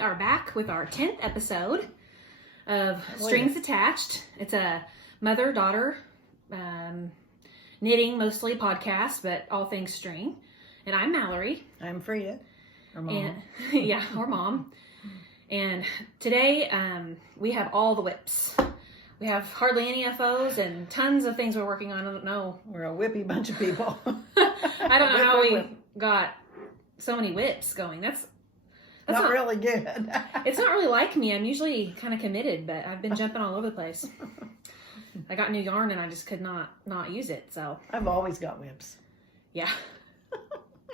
we are back with our 10th episode of Strings Attached. It's a mother-daughter knitting mostly podcast, but all things string. And I'm Mallory. I'm Frida, or Mom. And, yeah, or Mom. And today we have all the whips. We have hardly any FOs and tons of things we're working on. I don't know. We're a whippy bunch of people. I don't know how we got so many whips going. That's not really good. It's not really like me. I'm usually kind of committed, but I've been jumping all over the place. I got new yarn and I just could not use it. So I've always got whips. Yeah.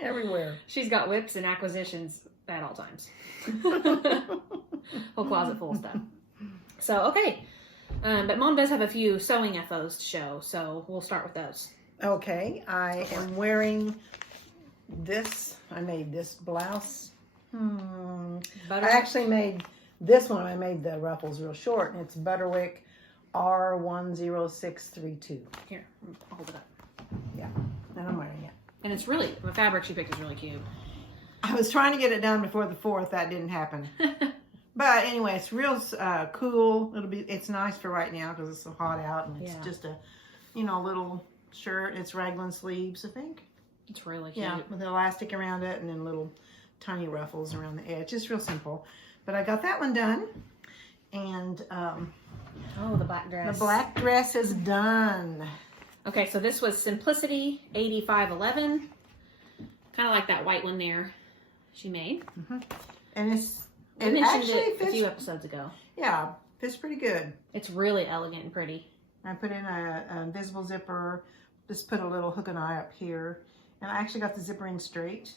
Everywhere. She's got whips and acquisitions at all times. Whole closet full of stuff. So, okay. But Mom does have a few sewing FOs to show, so we'll start with those. Okay. I am wearing this. I made this blouse. I actually made this one. I made the ruffles real short, and it's Butterick R10632. Here, I'll hold it up. Yeah, and I'm wearing it. And it's really, the fabric she picked is really cute. I was trying to get it done before the 4th. That didn't happen. But anyway, it's real cool. It's nice for right now because it's so hot out, and it's just a, little shirt. It's raglan sleeves, I think. It's really cute. Yeah, with elastic around it, and then little tiny ruffles around the edge. Just real simple. But I got that one done, and oh, the black dress. The black dress is done. Okay, so this was Simplicity 8511. Kind of like that white one there she made. And we mentioned it a few episodes ago. Yeah, fits pretty good. It's really elegant and pretty. I put in a invisible zipper. Just put a little hook and eye up here. And I actually got the zipper in straight.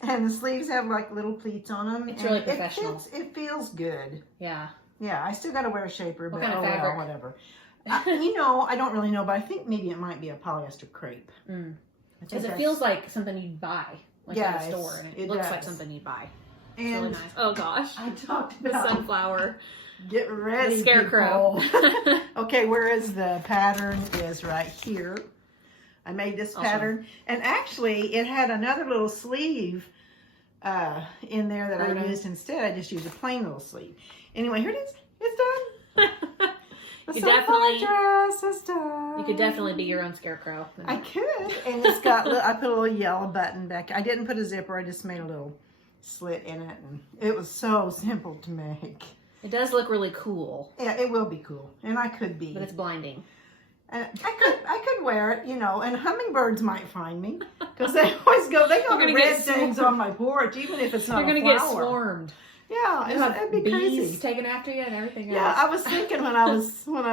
And the sleeves have like little pleats on them. It's really professional. It feels good. Yeah. Yeah, I still got to wear a shaper, but what kind of fabric? Well, whatever. I don't really know, but I think maybe it might be a polyester crepe. Because it feels like something you'd buy, like at a store, and it looks like something you'd buy. It's really nice. Oh gosh, I talked about the sunflower. Get ready, the scarecrow. Okay, whereas the pattern is right here. I made this pattern, and actually it had another little sleeve in there that I used instead. I just used a plain little sleeve. Anyway, here it is. It's done. You could definitely be your own scarecrow. I could, and it's got. I put a little yellow button back. I didn't put a zipper. I just made a little slit in it, and it was so simple to make. It does look really cool. Yeah, it will be cool, and I could be. But it's blinding. And I could wear it, and hummingbirds might find me because they always go. They go to red things on my porch, even if it's not. You're gonna get swarmed. Yeah, it'd be crazy. Taking after you and everything else. Yeah, I was thinking when I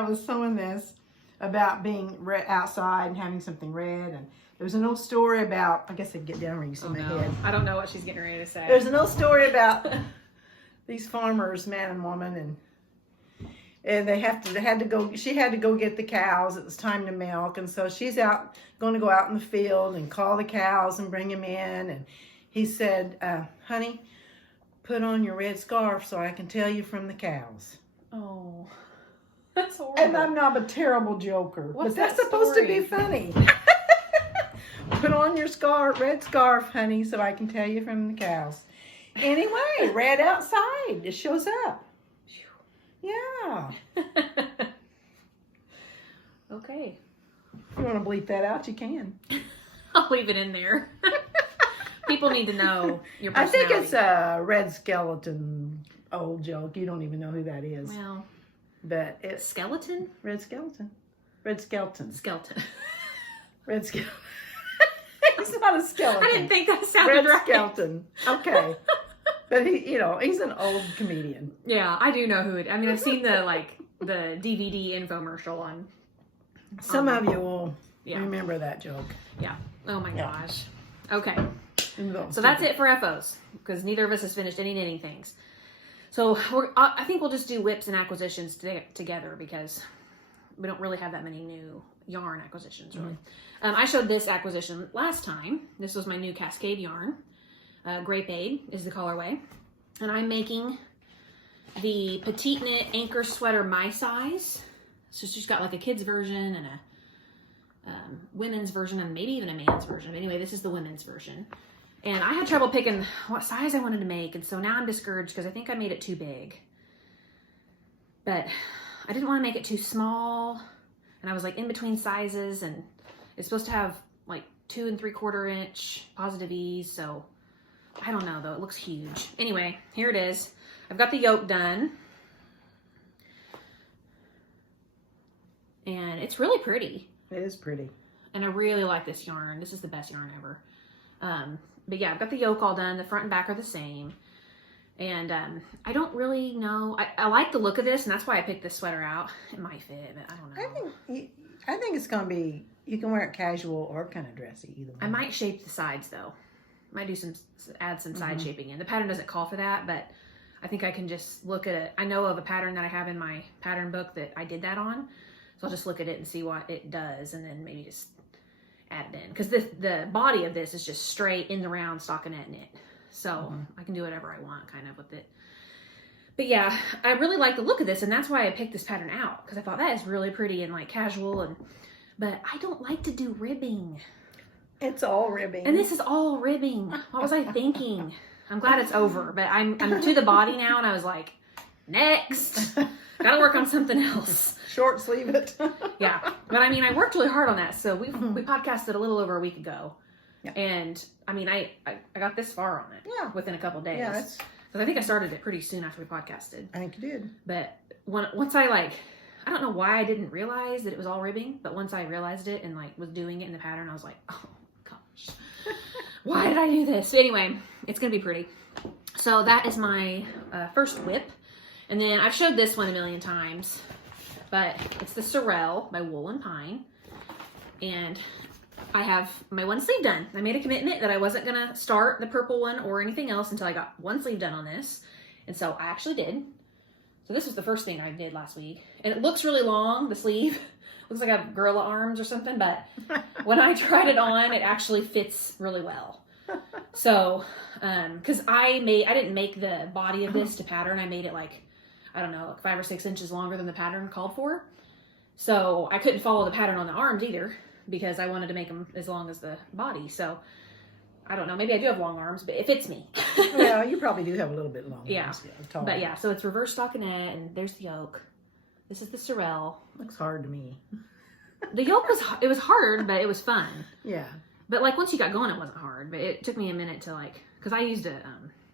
was sewing this about being outside and having something red, and there's an old story about. I guess I can get down where you can see my head. I don't know what she's getting ready to say. There's an old story about these farmers, man and woman, and they had to go. She had to go get the cows. It was time to milk, and so she's going to go out in the field and call the cows and bring them in. And he said, "Honey, put on your red scarf so I can tell you from the cows." Oh, that's horrible. And I'm not a terrible joker, but that's supposed to be funny. Put on your red scarf, honey, so I can tell you from the cows. Anyway, red outside. It shows up. Yeah. Okay. If you want to bleep that out, you can. I'll leave it in there. People need to know your personality. I think it's a red skeleton old joke. You don't even know who that is. Well, but it's skeleton? Red skeleton. Red skeleton. Skeleton. Red skeleton. It's not a skeleton. I didn't think that sounded right. Red skeleton. Okay. But he's an old comedian. Yeah, I do know who it. I mean, I've seen the DVD infomercial on. Some of you will remember that joke. Yeah. Oh my gosh. Okay. So that's it for FOs, because neither of us has finished any knitting things. So I think we'll just do whips and acquisitions together, because we don't really have that many new yarn acquisitions, really. I showed this acquisition last time. This was my new Cascade yarn. Grapeade is the colorway. And I'm making the Petite Knit Ankers sweater my size. So she's got like a kid's version and a women's version and maybe even a man's version. But anyway, this is the women's version. And I had trouble picking what size I wanted to make. And so now I'm discouraged because I think I made it too big. But I didn't want to make it too small. And I was like in between sizes, and it's supposed to have like 2 3/4 inch positive E's. So I don't know though, it looks huge. Anyway, here it is. I've got the yoke done. And it's really pretty. It is pretty. And I really like this yarn. This is the best yarn ever. But yeah, I've got the yoke all done. The front and back are the same. And I don't really know. I like the look of this, and that's why I picked this sweater out. It might fit, but I don't know. I think it's going to be, you can wear it casual or kind of dressy either way. I might shape the sides though. Might do add some side shaping in. The pattern doesn't call for that, but I think I can just look at it. I know of a pattern that I have in my pattern book that I did that on. So I'll just look at it and see what it does, and then maybe just add it in. Because the body of this is just straight in the round stockinette knit. So I can do whatever I want kind of with it. But yeah, I really like the look of this, and that's why I picked this pattern out. Because I thought that is really pretty and like casual. But I don't like to do ribbing. It's all ribbing. And this is all ribbing. What was I thinking? I'm glad it's over. But I'm to the body now, and I was like, next. Gotta work on something else. Short sleeve it. Yeah. But I mean, I worked really hard on that. So we podcasted a little over a week ago. Yeah. And I mean, I got this far on it. Yeah. Within a couple days. Yeah. Because I think I started it pretty soon after we podcasted. I think you did. But once I I don't know why I didn't realize that it was all ribbing. But once I realized it and was doing it in the pattern, I was like, oh gosh, why did I do this? Anyway, it's going to be pretty. So that is my first whip. And then I've showed this one a million times, but it's the Sorrel by Wool and Pine. And I have my one sleeve done. I made a commitment that I wasn't going to start the purple one or anything else until I got one sleeve done on this. And so I actually did. So this was the first thing I did last week. And it looks really long, the sleeve. Looks like I have gorilla arms or something, but when I tried it on, it actually fits really well. So, because I didn't make the body of this to pattern. I made it I don't know, 5 or 6 inches longer than the pattern called for. So I couldn't follow the pattern on the arms either because I wanted to make them as long as the body. So I don't know, maybe I do have long arms, but it fits me. Yeah, you probably do have a little bit long arms. Yeah. But yeah, so it's reverse stockinette, and there's the yoke. This is the Sorrel. Looks hard to me. The yoke was hard, but it was fun. Yeah. But once you got going, it wasn't hard. But it took me a minute to because I used a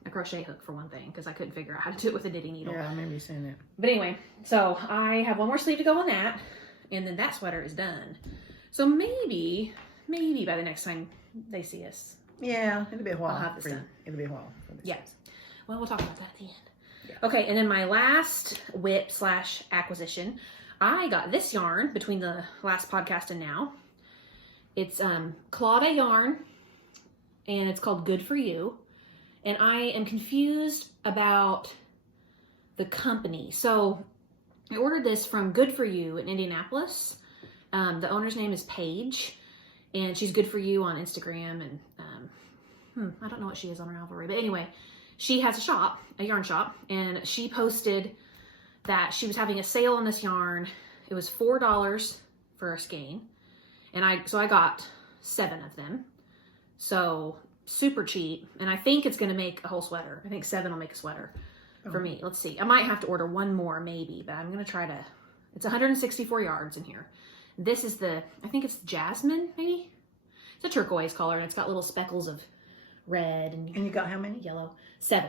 crochet hook for one thing because I couldn't figure out how to do it with a knitting needle. Yeah, I remember you saying that. But anyway, so I have one more sleeve to go on that, and then that sweater is done. So maybe by the next time they see us. Yeah, it'll be a while. I'll have this done. It'll be a while. Yeah. Well, we'll talk about that at the end. Yeah. Okay, and then my last whip / acquisition, I got this yarn between the last podcast and now. It's Claddagh yarn, and it's called Good For You. And I am confused about the company. So I ordered this from Good For You in Indianapolis. The owner's name is Paige, and she's Good For You on Instagram. And I don't know what she is on Ravelry, but anyway, she has a shop, a yarn shop, and she posted that she was having a sale on this yarn. It was $4 for a skein, and I got 7 of them. So super cheap, and I think it's going to make a whole sweater. I think 7 will make a sweater for me. Let's see. I might have to order one more maybe, but I'm going to try to. It's 164 yards in here. This is I think it's Jasmine, maybe? It's a turquoise color, and it's got little speckles of red and you got how many? Yellow. 7.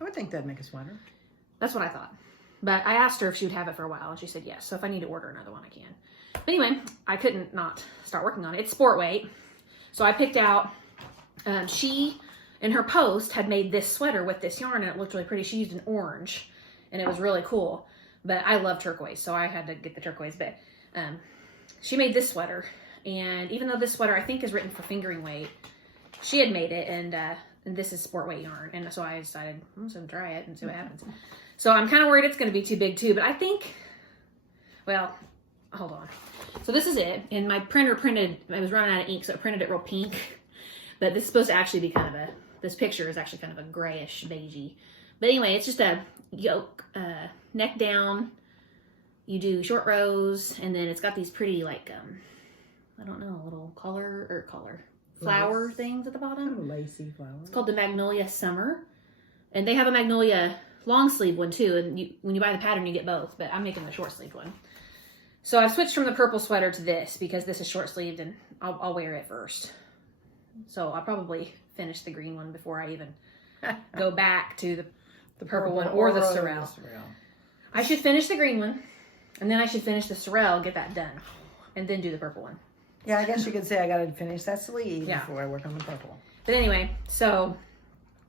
I would think that'd make a sweater. That's what I thought. But I asked her if she would have it for a while, and she said yes. So if I need to order another one, I can. But anyway, I couldn't not start working on it. It's sport weight. So I picked out, she, in her post, had made this sweater with this yarn, and it looked really pretty. She used an orange, and it was really cool. But I love turquoise, so I had to get the turquoise. But she made this sweater, and even though this sweater, I think, is written for fingering weight, she had made it, and this is sport weight yarn. And so I decided, I'm just going to try it and see what happens. So I'm kind of worried it's going to be too big, too. But I think, well, hold on. So this is it. And my printer printed, I was running out of ink, so it printed it real pink. But this is supposed to actually be kind of this picture is actually kind of a grayish beigey. But anyway, it's just a yoke, neck down. You do short rows, and then it's got these pretty, I don't know, little collar, flower things at the bottom. Kind of lacy flower. It's called the Magnolia Summer. And they have a Magnolia long sleeve one too. And when you buy the pattern, you get both. But I'm making the short sleeve one. So I've switched from the purple sweater to this because this is short sleeved and I'll wear it first. So I'll probably finish the green one before I even go back to the purple one or the Sorrel. I should finish the green one and then I should finish the Sorrel, get that done, and then do the purple one. Yeah, I guess you could say I got to finish that sleeve before I work on the purple. But anyway, so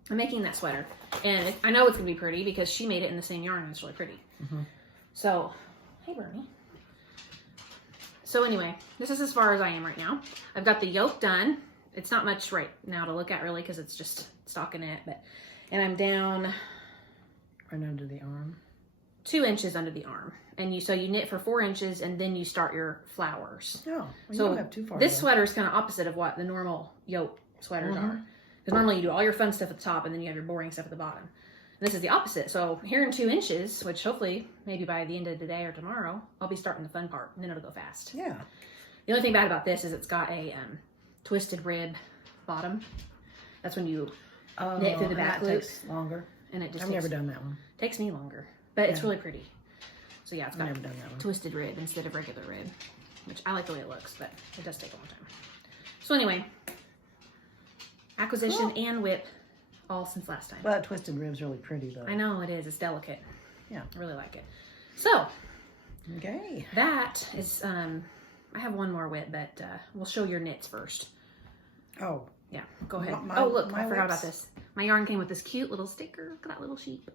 I'm making that sweater. And I know it's going to be pretty because she made it in the same yarn and it's really pretty. So, hey Bernie. So anyway, this is as far as I am right now. I've got the yoke done. It's not much right now to look at really because it's just stockinette. And I'm down right under the arm. 2 inches under the arm. And so you knit for 4 inches and then you start your flowers. Oh, well, you so don't have too far this though. sweater is kind of opposite of what the normal yoke sweaters are. Because normally you do all your fun stuff at the top and then you have your boring stuff at the bottom. And this is the opposite. So here in 2 inches, which hopefully maybe by the end of the day or tomorrow, I'll be starting the fun part and then it'll go fast. Yeah. The only thing bad about this is it's got a twisted rib bottom. That's when you knit through the back loops. Takes longer. And it just I've never done that one. Takes me longer, but it's really pretty. So yeah, it's got never done that one. Twisted rib instead of regular rib, which I like the way it looks, but it does take a long time. So anyway, acquisition and whip all since last time. Well, that twisted rib's really pretty though. I know it is. It's delicate. Yeah. I really like it. So okay, that is, I have one more whip, but we'll show your knits first. Oh. Yeah, go ahead. My oh, look, I forgot whips. about this. My yarn came with this cute little sticker. Look at that little sheep.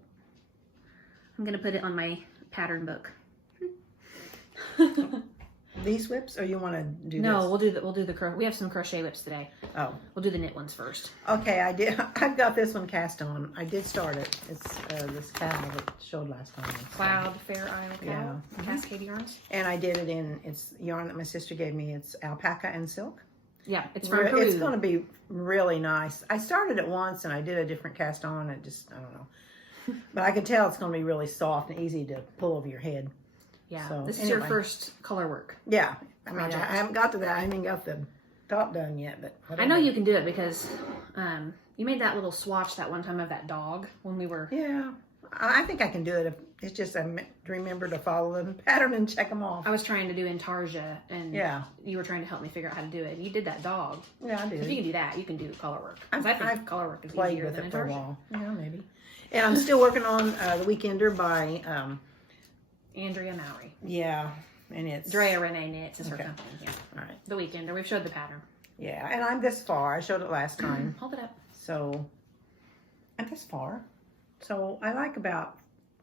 I'm going to put it on my pattern book. These whips, or you want to do No, this? we'll do the we have some crochet whips today. Oh. We'll do the knit ones first. Okay, I've got this one cast on. I did start it. It's this COWL that showed last time. Cloud, Fair Isle, Yeah. Cascade yarns. And I did it in, it's yarn that my sister gave me. It's alpaca and silk. Yeah, it's from Peru. It's going to be really nice. I started it once and I did a different cast on. It just, I don't know. But I can tell it's going to be really soft and easy to pull over your head. Yeah, So, this is your first color work. Yeah. I mean, project. I haven't got to that. I haven't got the top done yet, but whatever. I know you can do it because you made that little swatch that one time of that dog when we were... Yeah. I think I can do it. It's just I remember to follow the pattern and check them off. I was trying to do Intarsia and Yeah. you were trying to help me figure out how to do it. You did that dog. Yeah, I did. If you can do that, you can do color work. 'Cause I think color work is Played easier with than it for a Intarsia. while. Yeah, maybe. And I'm still working on The Weekender by, Andrea Mowry. yeah, and it's... Drea Renee Knits is her Okay. company. Yeah. All right. The Weekender. We've showed the pattern. Yeah, and I'm this far. I showed it last time. Hold it up. So, I'm this far. So, I like about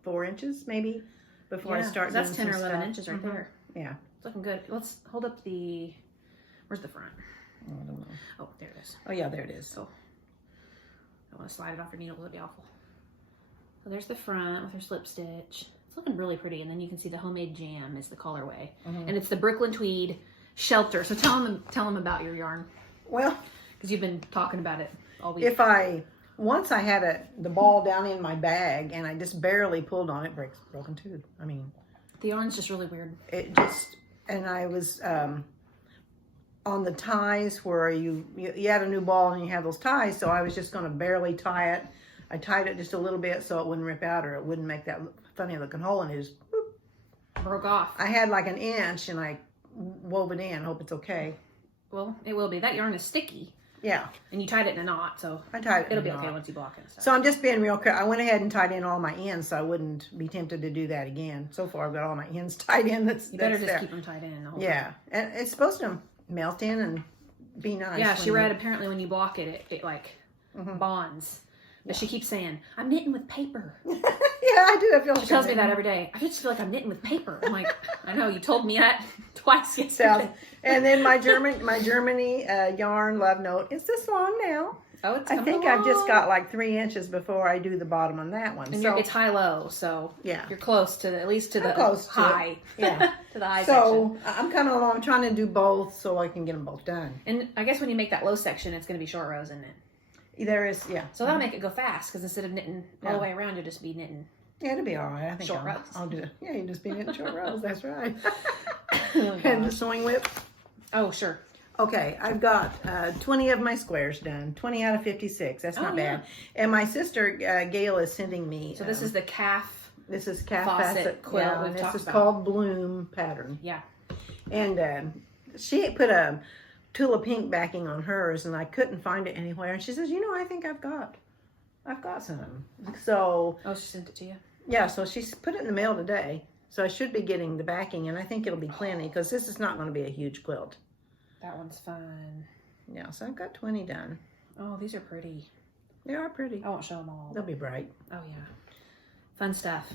4 inches, maybe, before I start doing that's 10 or some 11 stuff. inches right there. Yeah. It's looking good. Let's hold up the... Where's the front? Oh, I don't know. Oh, there it is. Oh, yeah, there it is. Oh. I want to slide it off your needle. That'd be awful. So there's the front with her slip stitch. It's looking really pretty. And then you can see the homemade jam is the colorway. And it's the Brooklyn Tweed Shelter. So tell them about your yarn. Well, because you've been talking about it all week. Once I had the ball down in my bag and I just barely pulled on it, broken tube. I mean, the yarn's just really weird. it just, and I was on the ties where you had a new ball and you have those ties, so I was just going to barely tie it. I tied it just a little bit so it wouldn't rip out or it wouldn't make that funny looking hole, and it just whoop. Broke off. I had like an inch and I wove it in. Hope it's okay. Well, it will be. That yarn is sticky. Yeah. And you tied it in a knot, so I tied it. it'll be okay once you block it and stuff. So I'm just being real careful. I went ahead and tied in all my ends so I wouldn't be tempted to do that again. So far I've got all my ends tied in. You better just keep them tied in. The whole Yeah. And it's supposed to melt in and be nice. Yeah, she read apparently when you block it, it like bonds. But she keeps saying, I'm knitting with paper. Yeah, I do. I feel She tells me that every day. I just feel like I'm knitting with paper. I'm like, I know, you told me that twice yesterday. And then my Germany yarn love note is this long now. Oh, it's I think I've just got like 3 inches before I do the bottom on that one. And so it's high-low, so yeah, you're close to at least to the close to high. Yeah. To the high section. So I'm kind of I'm trying to do both so I can get them both done. And I guess when you make that low section, it's going to be short rows, isn't it? There is, yeah. So that'll make it go fast because instead of knitting all the way around, you'll just be knitting. Yeah, it'll be all right. I think short rows. I'll do it. Yeah, you just be knitting short rows. That's right. Oh, And the sewing whip. oh, sure. Okay, I've got 20 of my squares done. 20 out of 56. That's not bad. And my sister Gail is sending me. So this is the Kaffe. This is Kaffe Fassett quilt, yeah, and this is called Bloom pattern. Yeah. And she put a Tula pink backing on hers, and I couldn't find it anywhere. And she says, you know, I think I've got some. So. Oh, she sent it to you. Yeah, so she's put it in the mail today. So I should be getting the backing, and I think it'll be plenty because this is not going to be a huge quilt. That one's fun. Yeah, so I've got 20 done. Oh, these are pretty. They are pretty. I won't show them all. They'll be bright. Oh, yeah. Fun stuff.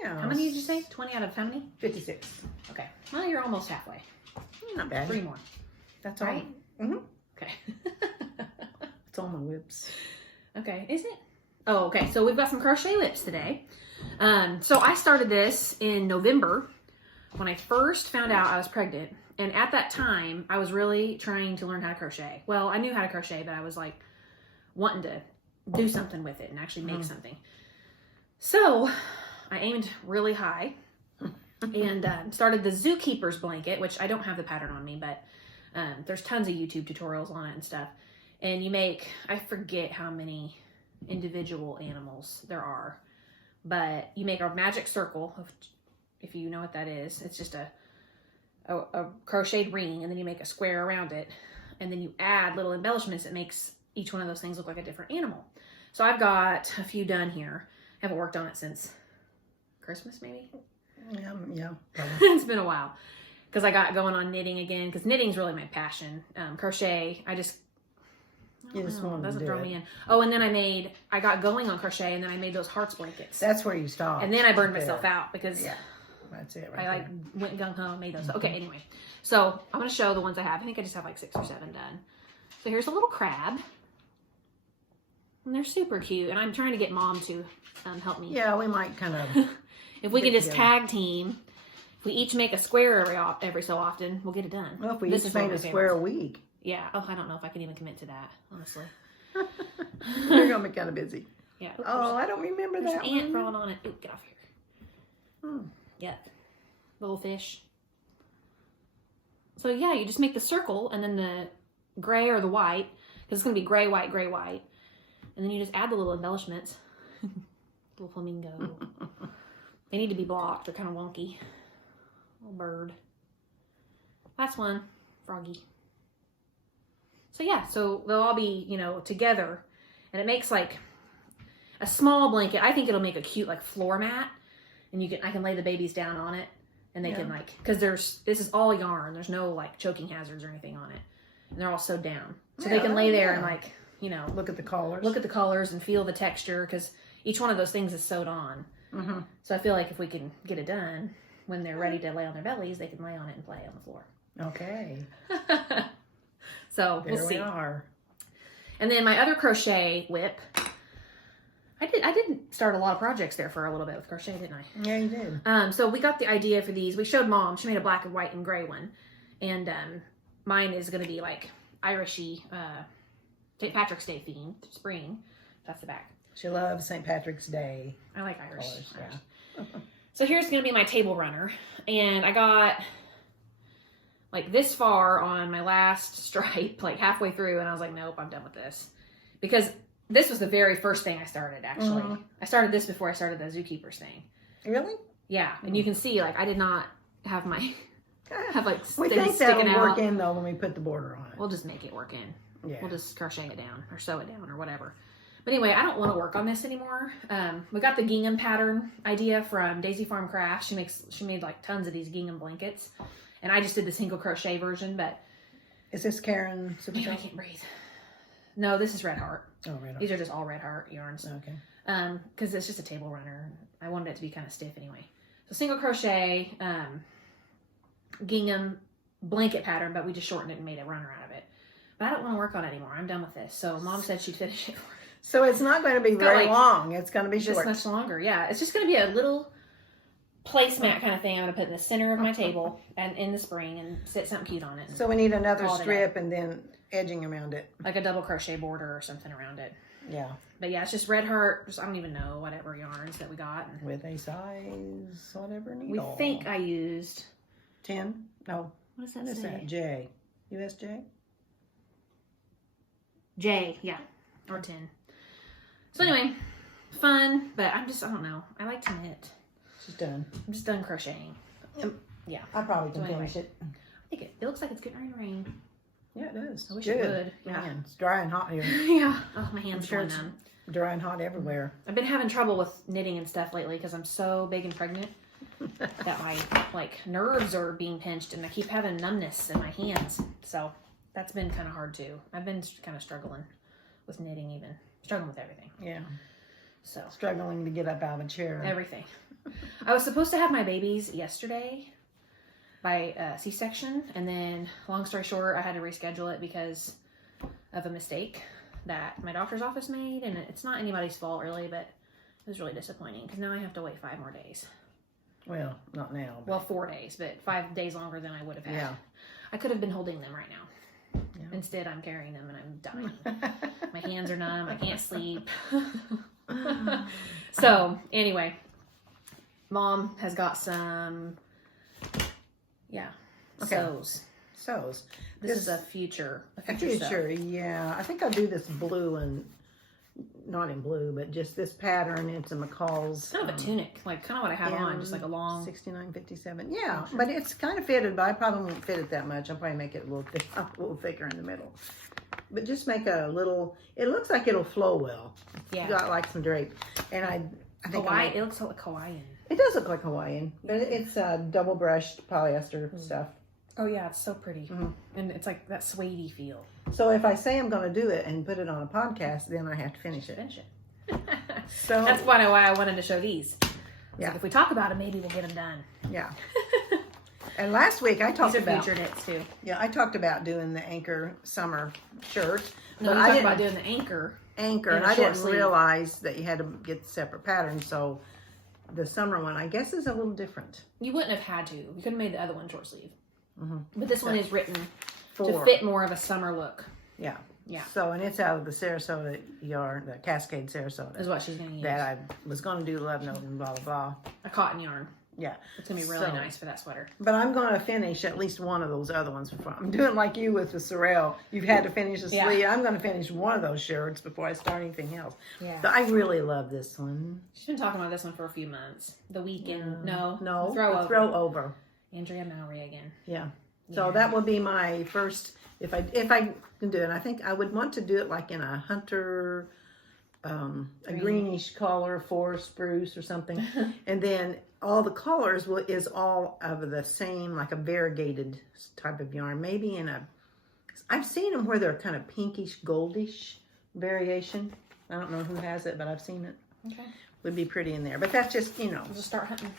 Yeah. How many did you say? 20 out of how many? 56. Okay. Well, you're almost halfway. Not bad. 3 more. That's all. Right? Mm-hmm. Okay. It's all my whips. Okay. Is it? Oh, okay. So we've got some crochet whips today. So I started this in November when I first found out I was pregnant. And at that time, I was really trying to learn how to crochet. Well, I knew how to crochet, but I was like wanting to do something with it and actually make something. So I aimed really high and started the Zookeeper'S blanket, which I don't have the pattern on me, but there's tons of YouTube tutorials on it and stuff. And you make, I forget how many individual animals there are, but you make a magic circle, if you know what that is. It's just a crocheted ring, and then you make a square around it, and then you add little embellishments that makes each one of those things look like a different animal. So I've got a few done here. I haven't worked on it since Christmas, maybe? Yeah. It's been a while because I got going on knitting again, because knitting's really my passion. Crochet, I just doesn't throw me in. Oh, and then I got going on crochet, and then I made those hearts blankets. That's where you stop. And then I burned myself out because that's it right I went gung-ho and made those. Okay, anyway. So I'm going to show the ones I have. I think I just have like 6 or 7 done. So here's a little crab. And they're super cute. And I'm trying to get Mom to help me. Yeah, we might kind of. If we can just tag team. If we each make a square every so often, we'll get it done. Well, if we each made a square a week. Yeah. Oh, I don't know if I can even commit to that, honestly. You're going to be kind of busy. Yeah. Oh, I don't remember that There's an ant crawling on it. Ooh, get off here. Yeah. Little fish. So yeah, you just make the circle and then the gray or the white, because it's going to be gray, white, gray, white. And then you just add the little embellishments. Little flamingo. They need to be blocked. They're kind of wonky. Little bird. That's one. Froggy. So yeah, so they'll all be, you know, together. And it makes like a small blanket. I think it'll make a cute like floor mat. And I can lay the babies down on it. And they can like, because this is all yarn. There's no like choking hazards or anything on it. And they're all sewed down. So they can lay there and like, you know. Look at the colors. Look at the colors and feel the texture, because each one of those things is sewed on. So I feel like if we can get it done, when they're ready to lay on their bellies, they can lay on it and play on the floor. Okay. So we'll see. There we are. And then my other crochet whip, I did start a lot of projects there for a little bit with crochet, didn't I? Yeah, you did. So we got the idea for these. We showed Mom. She made a black and white and gray one. And mine is going to be like Irishy, St. Patrick's Day theme, spring. That's the back. She loves St. Patrick's Day. I like Irish. Colors, yeah. So here's going to be my table runner. And I got like this far on my last stripe, like halfway through. And I was like, nope, I'm done with this. Because this was the very first thing I started, actually. I started this before I started the Zookeeper'S thing. Really? Yeah. And you can see, like, I did not have my, like, we think that'll work in, though, when we put the border on it. We'll just make it work in. Yeah. We'll just crochet it down or sew it down or whatever. But anyway, I don't want to work on this anymore. We got the gingham pattern idea from Daisy Farm Crafts. She made like tons of these gingham blankets, and I just did the single crochet version. But is this Karen? I can't breathe. No, this is Red Heart. Oh, Red Heart. These are just all Red Heart yarns. Okay. Because it's just a table runner. I wanted it to be kind of stiff anyway. So single crochet, gingham blanket pattern, but we just shortened it and made a runner out of it. But I don't want to work on it anymore. I'm done with this. So Mom said she'd finish it for me. So it's not going to be very long. It's going to be short. Just much longer. Yeah. It's just going to be a little placemat kind of thing I'm going to put in the center of my table and in the spring and sit something cute on it. So we need another strip and then edging around it. Like a double crochet border or something around it. Yeah. But yeah, it's just Red Heart. I don't even know, whatever yarns that we got. With a size, whatever needle. We think I used 10? No. What does that say? What is that? J. USJ? J, yeah, or 10. So anyway, fun, but I don't know. I like to knit. She's done. I'm just done crocheting. Yeah. I probably can So anyway. finish it. I think it looks like it's getting ready to rain. Yeah, it is. I wish Good. it would. Yeah. Man, it's dry and hot here. Yeah. Oh, my hands sure are it's numb. dry and hot everywhere. I've been having trouble with knitting and stuff lately because I'm so big and pregnant that my nerves are being pinched and I keep having numbness in my hands. So that's been kind of hard too. I've been kind of struggling with knitting, even struggling with everything. Yeah. So Struggling to get up out of a chair. everything. I was supposed to have my babies yesterday by C-section, and then long story short, I had to reschedule it because of a mistake that my doctor's office made, and it's not anybody's fault really, but it was really disappointing because now I have to wait 5 more days. Well, not now. But Well, 4 days, but 5 days longer than I would have had. Yeah. I could have been holding them right now. Yeah. Instead, I'm carrying them and I'm dying. My hands are numb. I can't sleep. So, anyway, Mom has got some, Okay. sews. Sews. This is a future sew. future, yeah. I think I'll do this blue and not in blue, but just this pattern. It's a McCalls. It's kind of a tunic, like kind of what I have on, just like a long. 69.57. Yeah, but it's kind of fitted, but I probably won't fit it that much. I'll probably make it a little thicker in the middle. But just make a little. It looks like it'll flow well. Yeah. You got like some drape, and I think Hawaii. It looks like Hawaiian. it does look like Hawaiian, but it's double brushed polyester stuff. Oh yeah, it's so pretty, Mhm. and it's like that suede feel. So if I say I'm going to do it and put it on a podcast, then I have to finish it. Finish it. So That's why I wanted to show these. Yeah. Like if we talk about them, maybe we'll get them done. Yeah. And last week I talked These are about future knits too. I talked about doing the Anker summer shirt. No, but we I talked didn't about doing the anchor. Anker, in and a I short didn't sleeve. realize that you had to get separate patterns. So the summer one, I guess, is a little different. You wouldn't have had to. You could have made the other one short sleeve. Mhm. But this one is written to For fit more of a summer look. yeah. Yeah. So and it's out of the Sarasota yarn, the Cascade Sarasota Is what she's going to use. that I was going to do love note and blah blah blah. A cotton yarn. Yeah. It's going to be really So- nice for that sweater. But I'm going to finish at least one of those other ones before. I'm doing like you with the Sorrel. You've had to finish the Yeah. sleeve. I'm going to finish one of those shirts before I start anything else. Yeah. So I really love this one. She's been talking about this one for a few months. The weekend. No. No, Throw the throw over. Andrea Mowry again. Yeah. So Yeah. that will be my first, if I can do it. I think I would want to do it like in a hunter, a greenish color, forest spruce or something. And then all the colors is all of the same, like a variegated type of yarn. Maybe in a, I've seen them where they're kind of pinkish, goldish variation. I don't know who has it, but I've seen it. Okay. Would be pretty in there. But that's just, We'll just start hunting.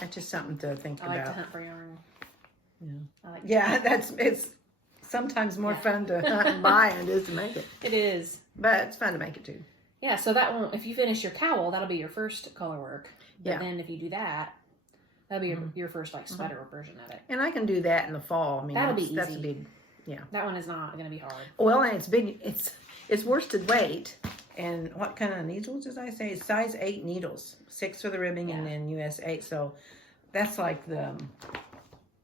that's just something to think I like about. to hunt for yarn. Yeah. I like to Yeah, it's sometimes more fun to hunt and buy than it is to make it. It is. But it's fun to make it too. Yeah, so that one, if you finish your cowl, that'll be your first color work. But Yeah. then if you do that, that'll be your first like sweater version of it. And I can do that in the fall. I mean, That'll be that's a easy. big, That one is not going to be hard. well, and it's big. It's worsted weight. And what kind of needles did I say? Size 8 needles, 6 for the ribbing, and then US 8. So that's like the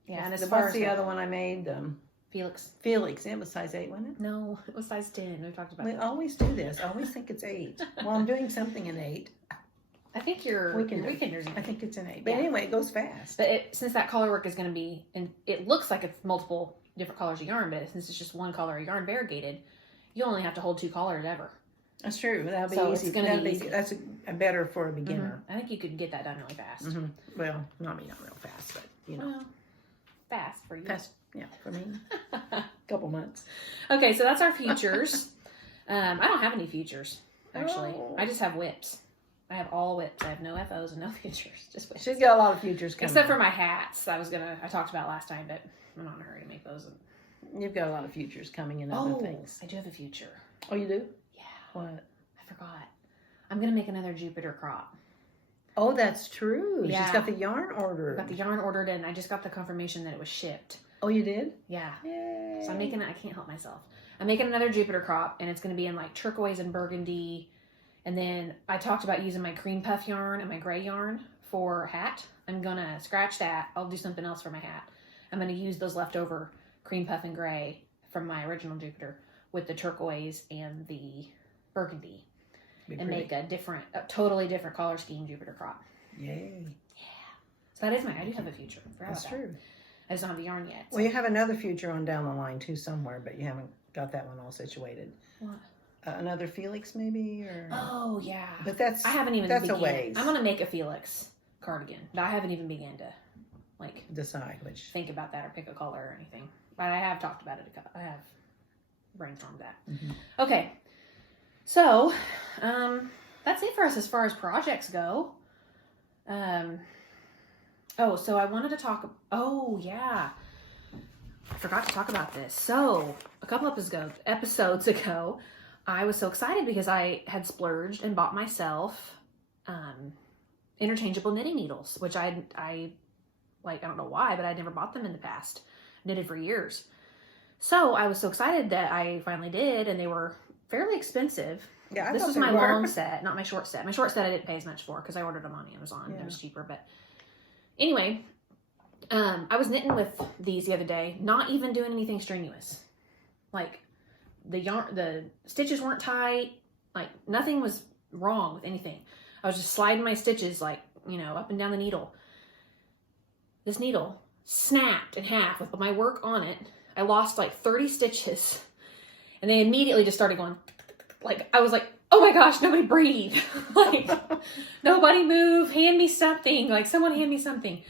Yeah, and as far what's as the other one I made? Felix. Felix. It was size 8, wasn't it? No, it was size 10. We talked about We that. always do this. I always think it's 8. Well, I'm doing something in 8. I think your weekenders. I think it's an 8. But Yeah. anyway, it goes fast. But since that color work is going to be, and it looks like it's multiple different colors of yarn, but since it's just one color of yarn variegated, you only have to hold 2 colors ever. That's true. That'll be So easy. it's gonna be easy. That's a better for a beginner. I think you could get that done really fast. Well, not real fast, but Well, fast for you. fast. Yeah, for me, couple months. Okay, so that's our futures. I don't have any futures, actually. Oh. I just have whips. I have all whips. I have no FOs and no futures. Just whips. She's got a lot of futures coming. Except for my hats. I talked about last time, but I'm not in a hurry to make those. You've got a lot of futures coming in other things. I do have a future. Oh, you do? Yeah. What? I forgot. I'm going to make another Jupiter crop. Oh, that's true. Yeah. She's got the yarn ordered. I got the yarn ordered and I just got the confirmation that it was shipped. Oh, you did? Yeah. Yay. So I'm making it. I can't help myself. I'm making another Jupiter crop and it's going to be in like turquoise and burgundy. And then I talked about using my cream puff yarn and my gray yarn for a hat. I'm going to scratch that. I'll do something else for my hat. I'm going to use those leftover cream puff and gray from my original Jupiter with the turquoise and the burgundy and make a totally different color scheme Jupiter crop. Yay. Yeah. So that is I do have a future. That's true. I just don't have the yarn yet. So. Well, you have another future on down the line too somewhere, but you haven't got that one all situated. What? Another Felix maybe, or oh yeah. But I haven't even. That's a ways. I'm gonna make a Felix cardigan, but I haven't even begun to decide which. Think about that or pick a color or anything. But I have talked about it. I have brainstormed that. Mm-hmm. Okay, so that's it for us as far as projects go. So I wanted to talk. Oh yeah. I forgot to talk about this. So a couple episodes ago, I was so excited because I had splurged and bought myself interchangeable knitting needles, which I don't know why, but I'd never bought them in the past. Knitted for years. So I was so excited that I finally did, and they were fairly expensive. Yeah, this was my long set, not my short set. My short set I didn't pay as much for because I ordered them on Amazon. Yeah. It was cheaper, but anyway, I was knitting with these the other day, not even doing anything strenuous. Like the stitches weren't tight, like nothing was wrong with anything. I was just sliding my stitches up and down the needle. This needle snapped in half with my work on it. I lost like 30 stitches, and they immediately just started going I was like, oh my gosh, nobody breathe. Nobody move, hand me something, someone hand me something.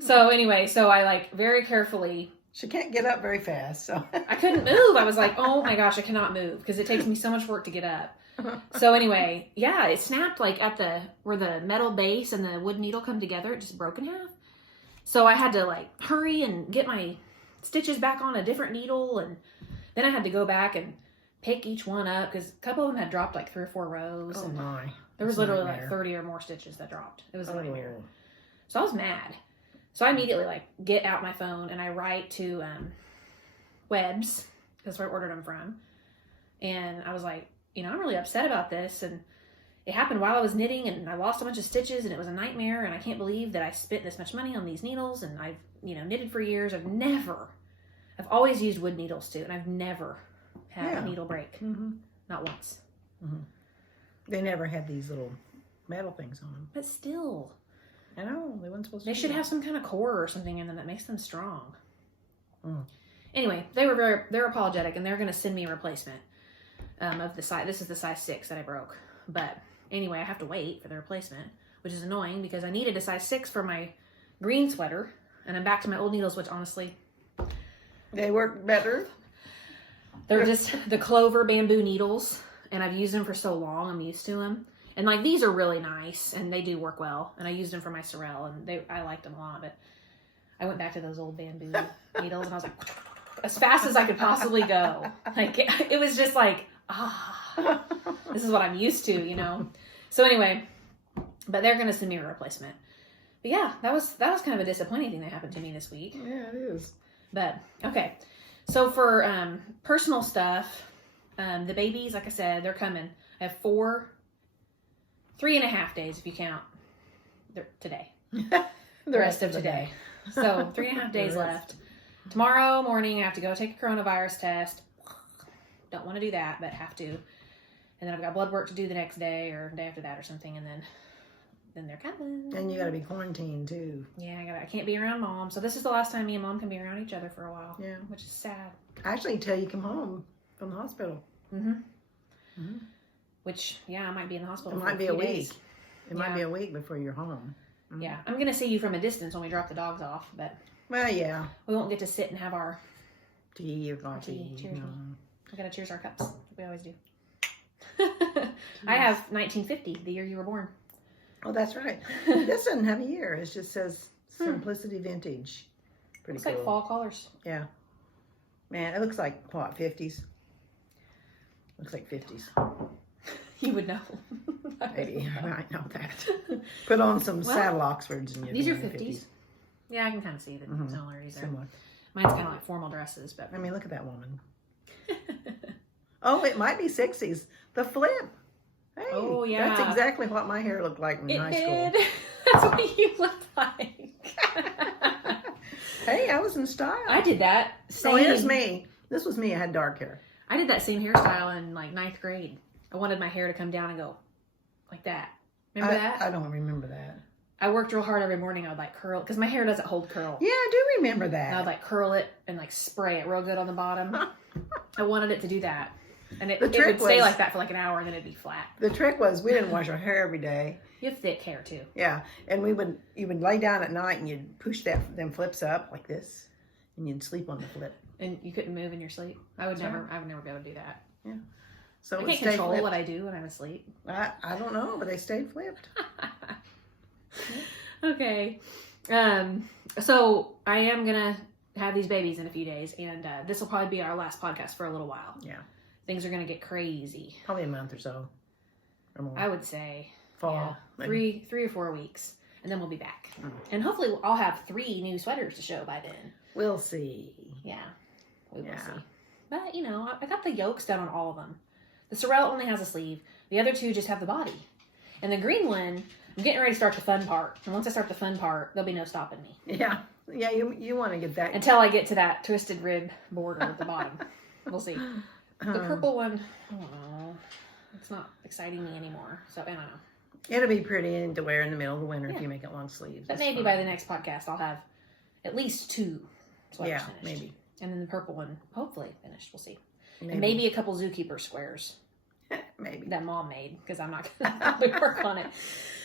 So anyway, I very carefully. She can't get up very fast, so. I couldn't move. I was like, oh my gosh, I cannot move because it takes me so much work to get up. So anyway, yeah, it snapped at where the metal base and the wood needle come together. It just broke in half. So I had to hurry and get my stitches back on a different needle. And then I had to go back and pick each one up because a couple of them had dropped 3 or 4 rows. Oh and my. There was literally 30 or more stitches that dropped. It was a nightmare. So I was mad. So I immediately get out my phone and I write to Webs, because that's where I ordered them from. And I was like, I'm really upset about this. And it happened while I was knitting and I lost a bunch of stitches and it was a nightmare. And I can't believe that I spent this much money on these needles. And I've, knitted for years. I've always used wood needles too. And I've never had a needle break. Mm-hmm. Not once. Mm-hmm. They never had these little metal things on them. But still. I know, they weren't supposed to. They should have some kind of core or something in them that makes them strong. Mm. Anyway, they're apologetic and they're going to send me a replacement of the size. This is the size 6 that I broke. But anyway, I have to wait for the replacement, which is annoying because I needed a size 6 for my green sweater. And I'm back to my old needles, which honestly. They work better. They're just the clover bamboo needles. And I've used them for so long, I'm used to them. And these are really nice and they do work well. And I used them for my Sorrel and I liked them a lot. But I went back to those old bamboo needles and I was like, as fast as I could possibly go. It was just this is what I'm used to, So anyway, but they're going to send me a replacement. But yeah, that was kind of a disappointing thing that happened to me this week. Yeah, it is. But okay. So for personal stuff, the babies, like I said, they're coming. I have 3.5 days if you count today. the rest of today. So 3.5 days left. Tomorrow morning I have to go take a coronavirus test. Don't want to do that, but have to. And then I've got blood work to do the next day or day after that or something, and then they're coming. And you got to be quarantined too. Yeah, I can't be around Mom. So this is the last time me and Mom can be around each other for a while. Yeah. Which is sad. Actually, until you come home from the hospital. Mm-hmm. Mm-hmm. Which, I might be in the hospital. It might be a week. Days. It might be a week before you're home. Mm-hmm. Yeah, I'm going to see you from a distance when we drop the dogs off, but. Well, yeah. We won't get to sit and have our tea or coffee. Cheers. No. We got to cheers our cups. We always do. I have 1950, the year you were born. Oh, that's right. This doesn't have a year. It just says Simplicity Vintage. Pretty looks cool. Like fall colors. Yeah. Man, it looks like, what, 50s? Looks like 50s. You would know. Maybe. I might know that. Put on some saddle Oxfords. And these are 50s. Yeah, I can kind of see the similarities there. Similar. Mine's kind of like formal dresses, but. I mean, look at that woman. Oh, it might be 60s. The flip. Hey, oh, yeah. That's exactly what my hair looked like in high school. That's what you looked like. Hey, I was in style. I did that. Oh, here's me. This was me. I had dark hair. I did that same hairstyle in like 9th grade. I wanted my hair to come down and go like that. Remember that? I don't remember that. I worked real hard every morning. I would like curl, because my hair doesn't hold curl. Yeah, I do remember that. And I would like curl it and like spray it real good on the bottom. I wanted it to do that. And it would stay like that for like an hour and then it'd be flat. The trick was we didn't wash our hair every day. You have thick hair too. Yeah, and you would lay down at night and you'd push them flips up like this, and you'd sleep on the flip. And you couldn't move in your sleep. I would never be able to do that. Yeah. So I can't control what I do when I'm asleep. I don't know, but they stayed flipped. Okay. So I am gonna have these babies in a few days, and this will probably be our last podcast for a little while. Yeah. Things are gonna get crazy. Probably a month or so. Or more. I would say. Fall. Yeah, 3 or 4 weeks, and then we'll be back. And hopefully I'll have 3 new sweaters to show by then. We'll see. Yeah. We will see. But, you know, I got the yokes done on all of them. The Sorrel only has a sleeve. The other 2 just have the body. And the green one, I'm getting ready to start the fun part. And once I start the fun part, there'll be no stopping me. Yeah. Yeah, you want to get that. Until I get to that twisted rib border at the bottom. We'll see. The purple one, I don't know. It's not exciting me anymore. So, I don't know. It'll be pretty to wear in the middle of the winter if you make it long sleeves. But maybe by the next podcast, I'll have at least 2 sweaters finished. Maybe. And then the purple one, hopefully finished. We'll see. And maybe a couple Zookeeper squares. Maybe. That Mom made, because I'm not going to work on it.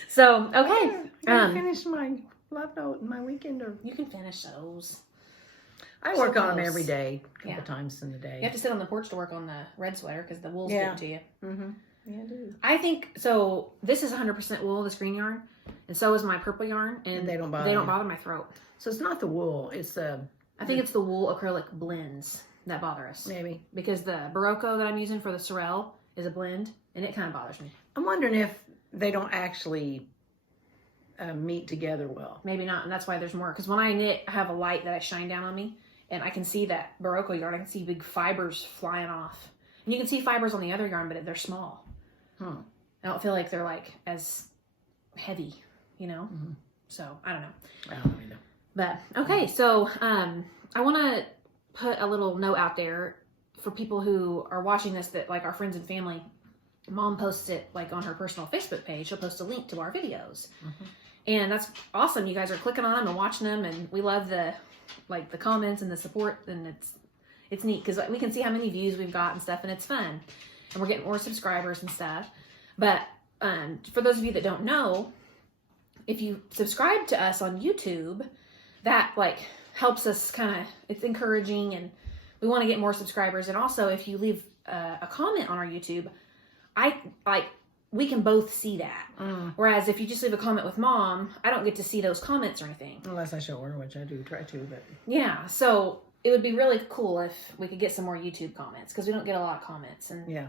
So, okay. I finished my love note and my weekender. You can finish those. I work on them every day, a couple times in the day. You have to sit on the porch to work on the red sweater, because the wool's getting to you. Mm-hmm. Yeah, I do. I think, so this is 100% wool, this green yarn, and so is my purple yarn, and they don't bother my throat. So it's not the wool, it's the... I think it's the wool acrylic blends that bother us. Maybe. Because the Berroco that I'm using for the Sorrel is a blend, and it kind of bothers me. I'm wondering if they don't actually meet together well. Maybe not, and that's why there's more. Because when I knit, I have a light that I shine down on me, and I can see that Berroco yarn. I can see big fibers flying off. And you can see fibers on the other yarn, but they're small. I don't feel like they're like as heavy, you know? So, I don't know. I don't really know. But, okay, so I want to put a little note out there for people who are watching this, that like our friends and family. Mom posts it like on her personal Facebook page. She'll post a link to our videos. And that's awesome. You guys are clicking on them and watching them, and we love the comments and the support, and it's neat because we can see how many views we've got and stuff, and it's fun. And we're getting more subscribers and stuff. But for those of you that don't know, if you subscribe to us on YouTube, that like helps us it's encouraging, and we want to get more subscribers. And also if you leave a comment on our YouTube, we can both see that. Whereas if you just leave a comment with Mom, I don't get to see those comments or anything. Unless I show her, which I do try to, but... Yeah, so it would be really cool if we could get some more YouTube comments, because we don't get a lot of comments, and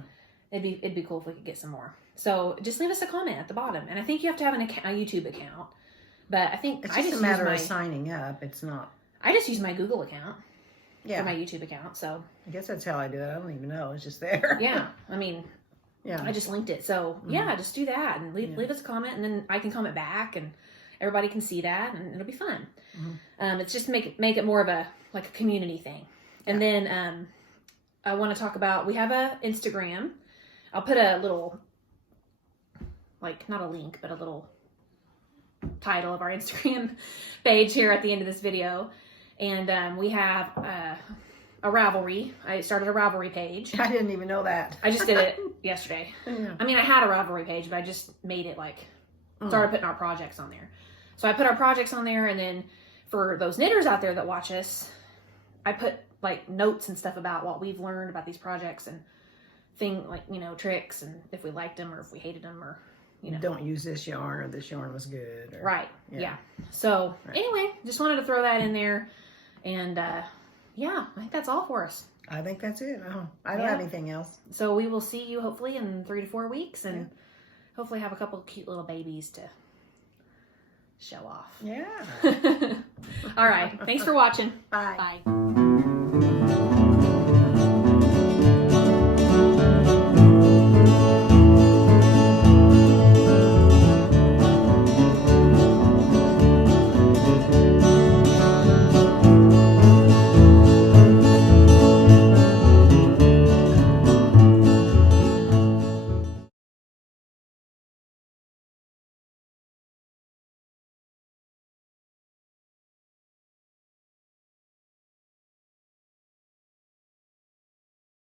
it'd be cool if we could get some more. So just leave us a comment at the bottom. And I think you have to have a YouTube account. But I think it's just a matter of signing up. It's not... I just use my Google account for my YouTube account, so... I guess that's how I do it. I don't even know. It's just there. Yeah, I mean... Yeah, I just linked it. So yeah, just do that and leave us a comment, and then I can comment back, and everybody can see that, and it'll be fun. It's just make it more of a community thing. And then I want to talk about, we have a Instagram. I'll put a little not a link, but a little title of our Instagram page here at the end of this video. And we have a Ravelry. I started a Ravelry page. I didn't even know that. I just did it yesterday. I mean, I had a Ravelry page, but I just made it started putting our projects on there. So I put our projects on there, and then for those knitters out there that watch us, I put notes and stuff about what we've learned about these projects, and tricks, and if we liked them or if we hated them, or don't use this yarn, or this yarn was good. Or, right. Yeah. So anyway, just wanted to throw that in there, and yeah, I think that's all for us. I think that's it. I don't have anything else. So we will see you hopefully in 3 to 4 weeks, and hopefully have a couple of cute little babies to show off. Yeah. All right. Thanks for watching. Bye. Bye.